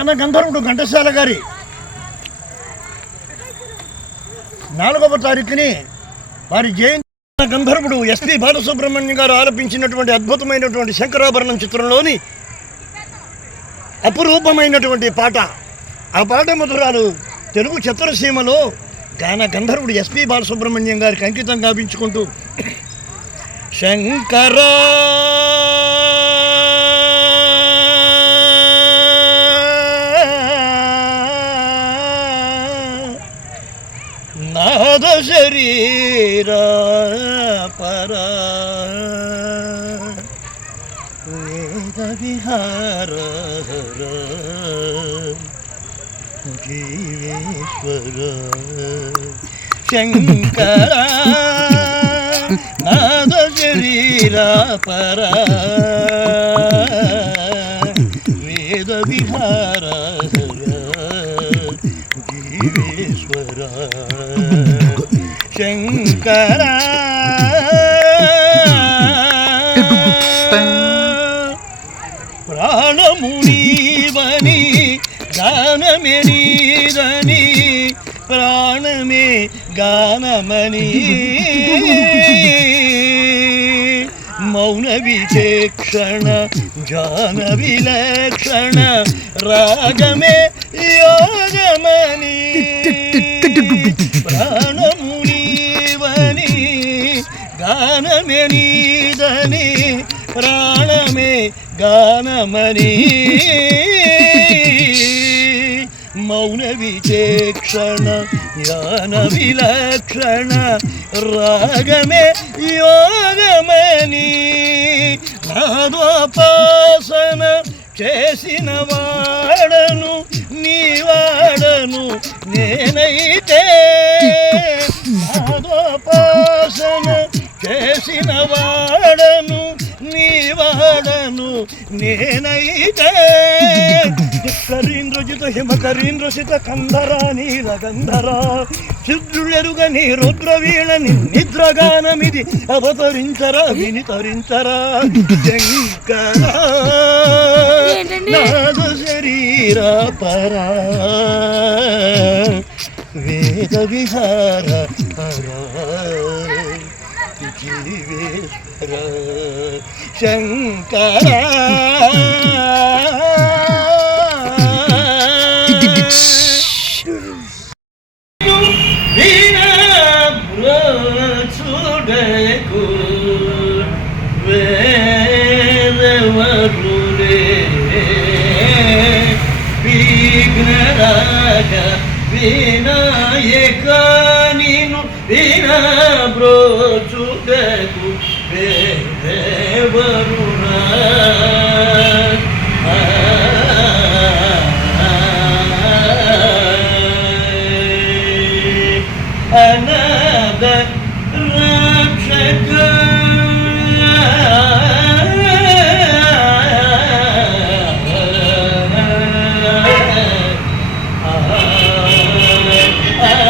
గాన గంధర్వుడు ఘంటసాల గారి 4వ తారీఖుని వారి జయంతి. గంధర్వుడు ఎస్పి బాలసుబ్రహ్మణ్యం గారు ఆలపించినటువంటి అద్భుతమైనటువంటి శంకరాభరణం చిత్రంలోని అపురూపమైనటువంటి పాట. ఆ పాట మధురాలు తెలుగు చిత్రసీమలో గాన గంధర్వుడు ఎస్పి బాలసుబ్రహ్మణ్యం గారికి అంకితం గావించుకుంటూ శంకరా నాద శరీరా పరా వేద విహార జీవేశ్వర శంకర నాద శరీరా పరా వేద విహార జీవేశ్వర శంకర ప్రాణమునీవని గానమే నీదని ప్రాణమే గానమని మౌన విచేక్షణ జాన విలక్షణ రాగమే యోగమని ప్రాణమునీవని గానమే నీదని ప్రాణమే గానమని మౌన విచేక్షణ యాన విలక్షణ రాగమే యోగమని నాదోపాసన చేసిన వాడను నీవాడను నేనైతే నాదోపాసన చేసిన వాడను నీవాడను నేనైతే కరీంద్రజిత హిమకరీంద్రసిత కంధరా నీలగంధరా శుద్రుడెరుగని రుద్రవీణని నిద్రగానమిది అవతరించరా వినితరించరా శంకర నాద శరీరా పరా వేద విహార పరా జీవేశ్వర శంకర చూడకు వేదవరుడే విఘ్నరాగ వినాయక నిను వినబ్రోచుడకు వేదవరుడా అనాథ రక్షక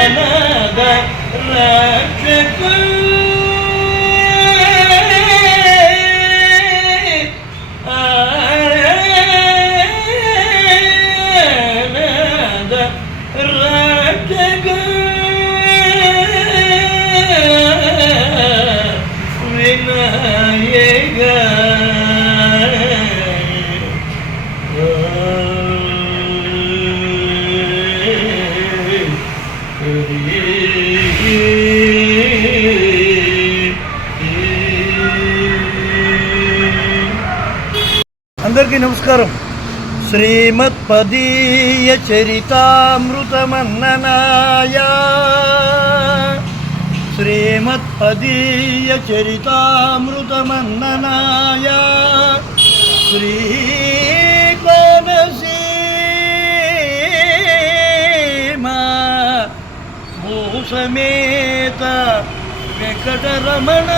అనాథ రక్షక అనాథ రక్షక అందరికీ నమస్కారం. శ్రీమత్పదీయ చరితామృతమన్ననాయ శ్రీమత్పదీయ చరితామృతమన్ననాయ శ్రీకోనసీమ భూసమేత వెంకటరమణ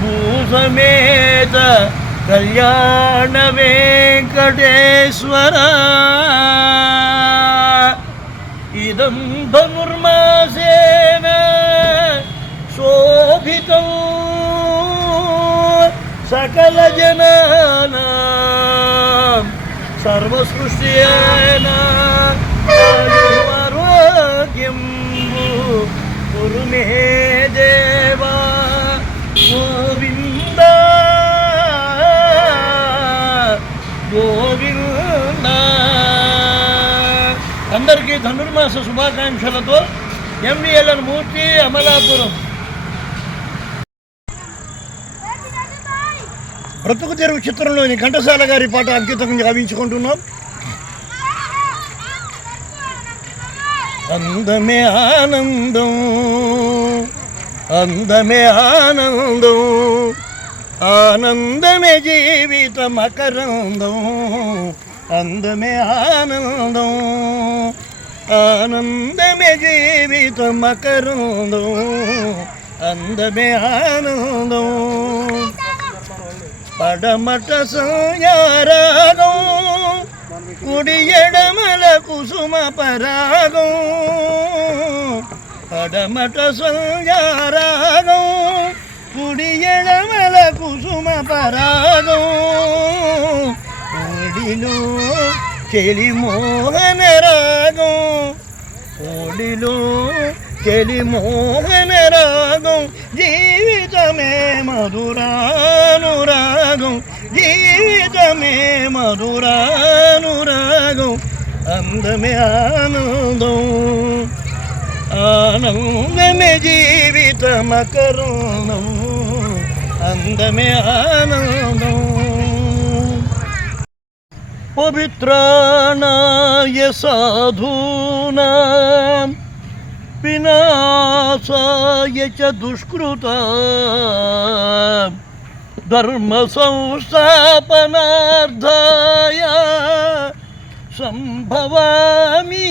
భూసమేత కళ్యాణ వెంకటేశ్వర ఇదం ధనుర్మాసేన శోభితం సకల జనానాం సర్వసృష్ట్యానారోగ్యంబు కురు మే దేవా గోవింద గోవింద. అందరికీ ధనుర్మాస శుభాకాంక్షలతో ఎంవిఎల్ఎన్ మూర్తి, అమలాపురం. బ్రతుకు తెరువు చిత్రంలోని ఘంటసాల గారి పాట అంకితం గావించుకుంటున్నాం. అందమే ఆనందం, అందమే ఆనందం, ఆనందమే జీవిత మకరందం, అందమే ఆనందం, ఆనందమే జీవిత మకరందం, అందమే ఆనందం. పడమట సంయారాగం కుడి ఎడమల కుసుమ పరాగం, పడమట సంయారాగం కుడి ఎడమల కుసుమ పరాగం. ఓడిలో చెలి మోహన రాగం, ఓడిలో చెలి మోహన రాగం, జీవితమే మధురానురాగం, జీవితమే మధురానురాగం, అందమే ఆనందం, ఆనందమే జీవిత మకరందం, అందమే ఆనందం. పవిత్రాణాయ సాధూనాం వినాశాయ చ దుష్కృతాం ధర్మ సంస్థాపనార్థాయ సంభవామి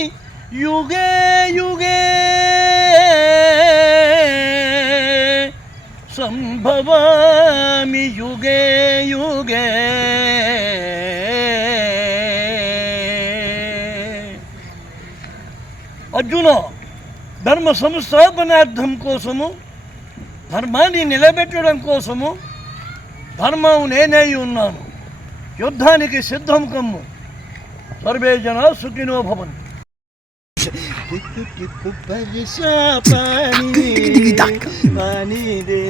యుగే యుగే, సంభవామి యుగే యుగే. అర్జున, ధర్మ సంస్థాపనార్థం కోసము, ధర్మాన్ని నిలబెట్టడం కోసము ధర్మం నేనే ఉన్నాను, యుద్ధానికి సిద్ధం కమ్ము. సర్వే జనా సుఖినో భవంతు. పాని రే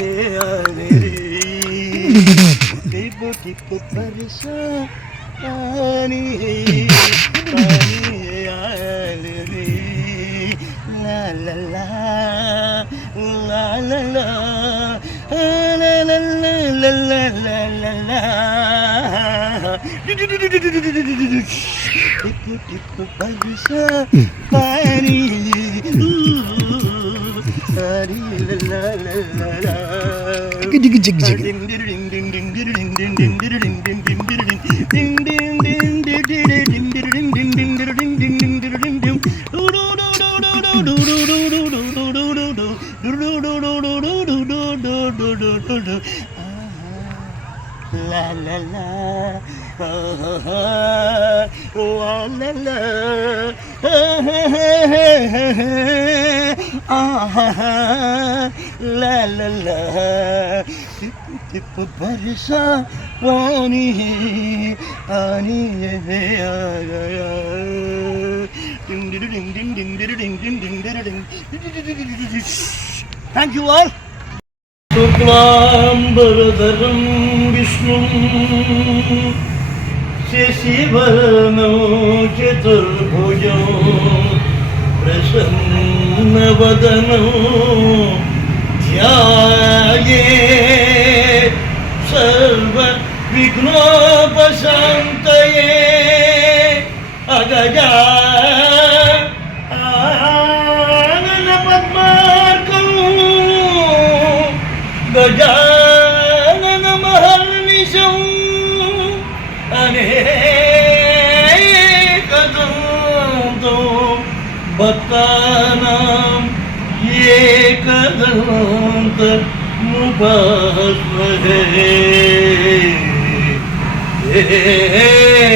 la la la la la la la la la la la. Pani la la la la. Jig jig jig. Ding ding ding ding ding ding ding ding ding ding ding ding ding ding ding ding. La la la, la la la, la la la. Tip बरसा पानी आनी है आ गया. Thank you all. शुक्लाम्बरधरं विष्णुं शशिवर्णं चतुर्भुजं प्रसन्नवदनं ध्यायेत् सर्वविघ्नोपशान्तये. अगजा गजानन महर्निशं अनेकदन्तो भक्तानां एकदन्तमुपास्महे.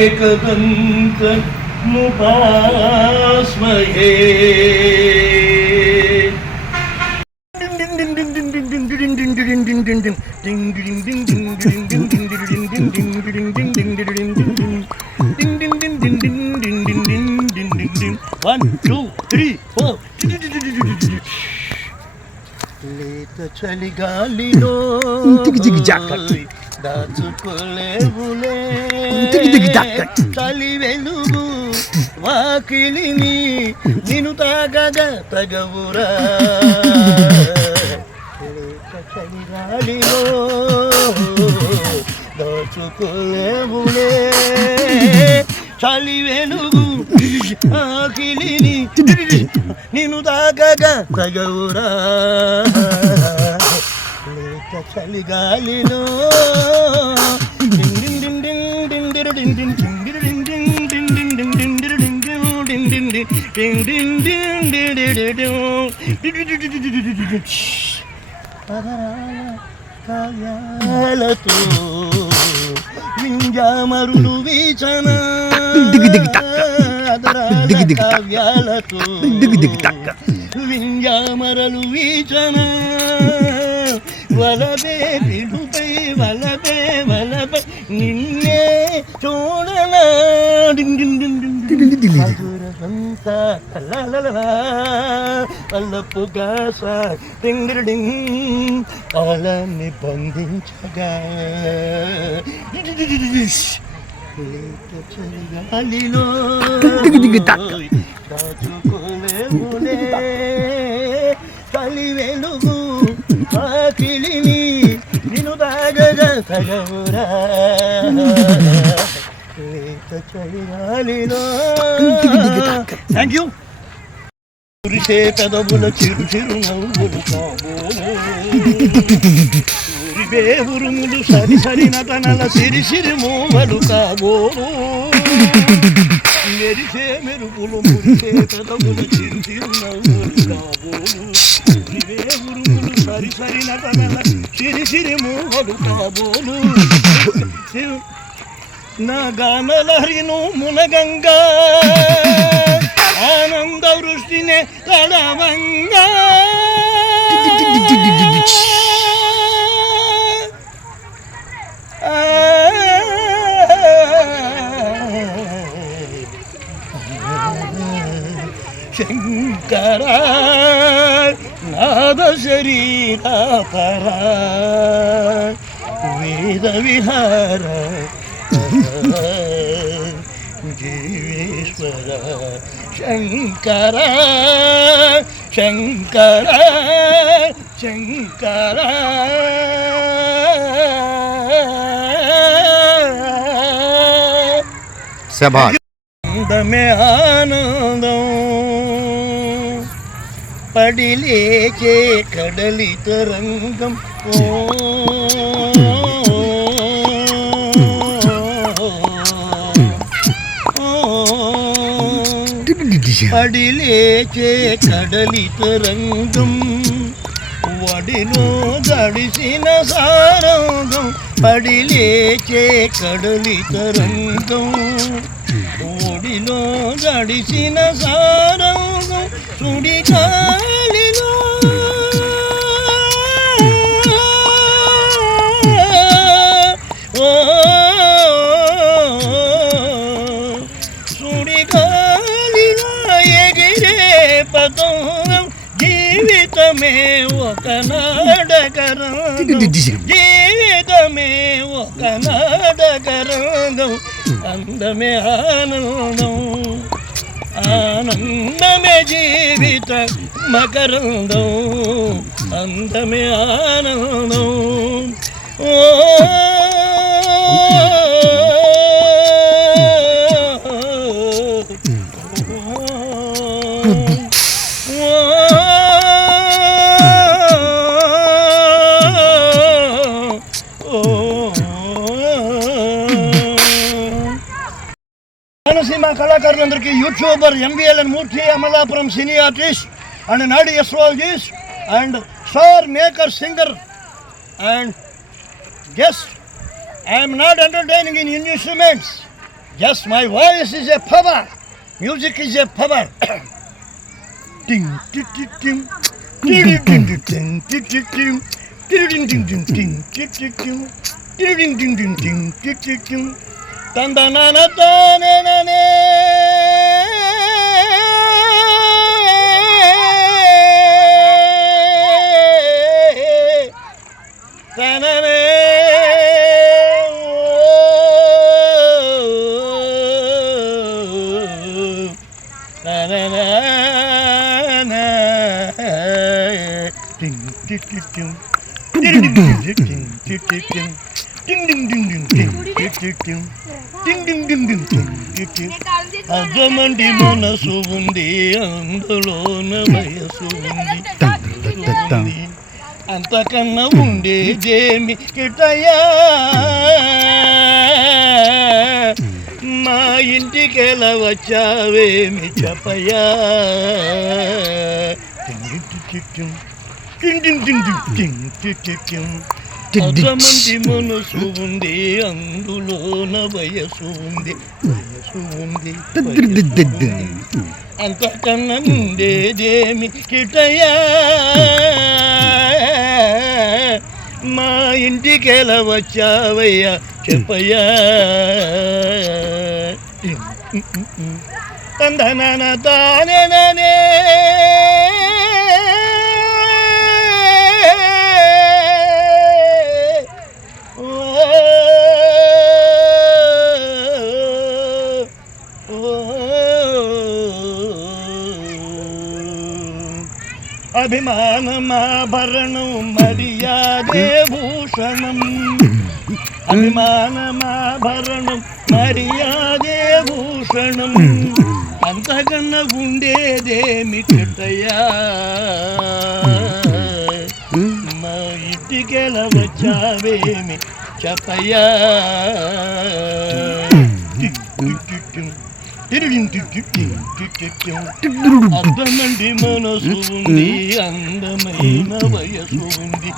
एकदन्तमुपास्महे. Ding 1 2 3 4 లేత చలిగాలిలో దాచుకోలేవులే చలి వెలుగు వాకిలిని నిన్ను తాగగా తగవురా లేత చలిగాలిలో దాచుకోలేవులే చలి వెలుగు ఆకిలిని నిన్ను తాగగా తగవురా లేత చలిగాలిలో కావ్యాలతో వింజామరులు వీచన కావ్యాలతో వింజామరలు వీచన వలబే పిలుపై వలబే వలబై నిన్నే చూడనా మధురసంతా వల్లపుగాస టింగిరింగ్ అలని బంధించగా లేత చలిగాలిలో దాచుకోలేవులే చలి వెలుగు ఆకిలిని నిన్ను తాగగా తగవురా లేత చలిగాలిలో. Thank you. కురిసే పెదవుల చిరు చిరు నవ్వులు కాబోబే ఉరుములు సరి సరి నటనల సిరి సిరి మూవలు కాబోరు మెరిసే మెరుపులు మురిసే పెదవుల చిరు చిరు నవ్వులు కాబోరు ఉరుములు సరి సరి నటనల సిరి సిరి మూవలు కాబోలు నా గానలహరిను మునగంగా ఆనంద వృష్టినే తడవంగా శంకర నాద శరీరాపర వేద విహార జీవేశ్వర శంకర శంకర శంకర ఆనందమే ఆనందం పడిలేచే కడలి తరంగం పడిలేచే కడలి తరంగం వడిలో దడిసిన సారంగం పడిలేచే కడలి తరంగం ఒడిలో దడిసిన సారంగం సుడి కాలిలో సుడి కాలిలో ఎగిరే పదం జీవితమే ఒక నాటకరంగం జీవితమే ఒక నాటకరంగం అందమే ఆనందం ఆనందమే జీవిత మకరందం అందమే ఆనందం ఓ కోనసీమ కళాకారులందరికీ YouTuber MVLN Murthy Amalapuram cine artist and నాడి astrologist and star maker singer and yes, I am not entertaining in instruments. Yes, my voice is a power. Music is a power. Ding ding ding ding ding ding ding ding అర్థమంటి మనసు ఉంది, అందులోన వయసు ఉంది, అంతకన్నా ఉండేదేమి కిటయా, మా ఇంటికెలా వచ్చావేమి చెప్పయా. అర్థమంటి మనసు ఉంది, అందులోన వయసు ఉంది, అంతకన్నా ఉండేదేమి కిటయా, మా ఇంటికెలా వచ్చావయ్యా చెప్పయ్యా. తందన తానే అభిమానమాభరణం మర్యాదే భూషణం, అభిమానమాభరణం మర్యాదే భూషణం, అంతకన్నా ఉండేదేమి కిటయా, మా ఇంటికెలా వచ్చావేమి చెప్పయ్యా. అర్థమండి మనసు ఉంది, అందమైన వయసు ఉంది,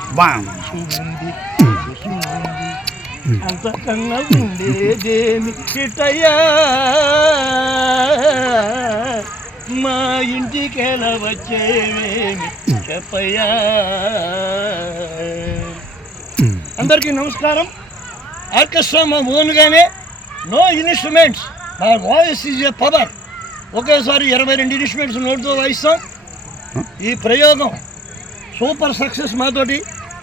అంతకన్నా ఉండేదేమి కిటయా, మా ఇంటికెలా వచ్చేవేమి చెప్పయ్యా. అందరికీ నమస్కారం. ఆర్కెస్ట్రా మా ఓన్గానే, నో ఇన్స్ట్రుమెంట్స్, మా వాయిస్ ఈజ్ ఏ పవర్. ఒకేసారి 22 ఇన్స్ట్రుమెంట్స్ నోటితో వాయిస్తాం. ఈ ప్రయోగం సూపర్ సక్సెస్ మాతోటి.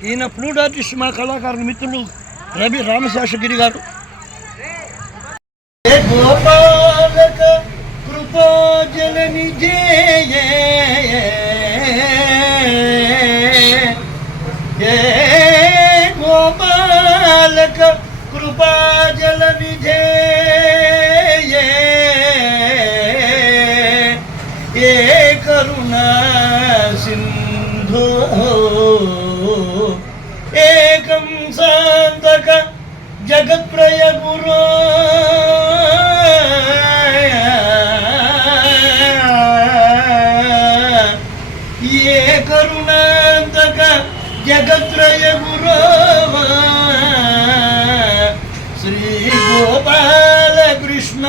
ఈయన ఫ్లూట్ ఆర్టిస్ట్, మా కళాకారుల మిత్రులు రవి రామశేషగిరి గారు. గోపాలక కృపాజలని జయ గోపాలక కృపాజల విజయ ఏ కరుణా సింధు ఏకం శాంతక జగత్రయ గురో ఏ కరుణాంతక జగత్రయ గురో శ్రీ గోపాల కృష్ణ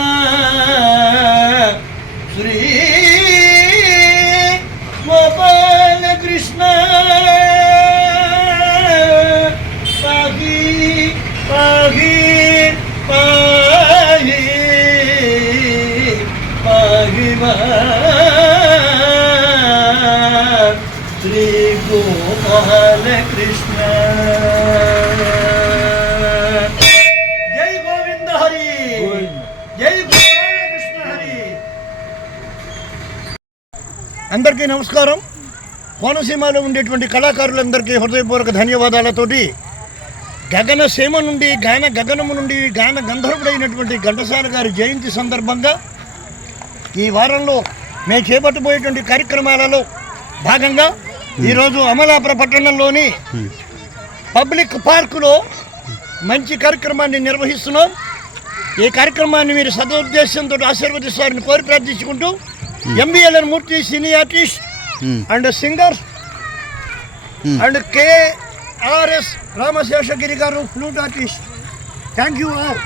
శ్రీ గోపాల కృష్ణ పాహి పాహి పాహి పాహి శ్రీ గోపాల కృష్ణ. జై గోవింద హరి, జై గోపాల కృష్ణ హరి. అందరికీ నమస్కారం. కోనసీమలో ఉండేటువంటి కళాకారులందరికీ హృదయపూర్వక ధన్యవాదాలతోటి గగన సీమ నుండి గాన గగనము నుండి గాన గంధర్వుడైనటువంటి ఘంటసాల గారి జయంతి సందర్భంగా ఈ వారంలో మేము చేపట్టబోయేటువంటి కార్యక్రమాలలో భాగంగా ఈరోజు అమలాపురం పట్టణంలోని పబ్లిక్ పార్కులో మంచి కార్యక్రమాన్ని నిర్వహిస్తున్నాం. ఈ కార్యక్రమాన్ని మీరు సదుద్దేశంతో ఆశీర్వదిస్తారని కోరి ప్రార్థించుకుంటూ MBLN Murthy cine artist and singer and KRS Ramaseshagiri garu flute artist. Thank you all.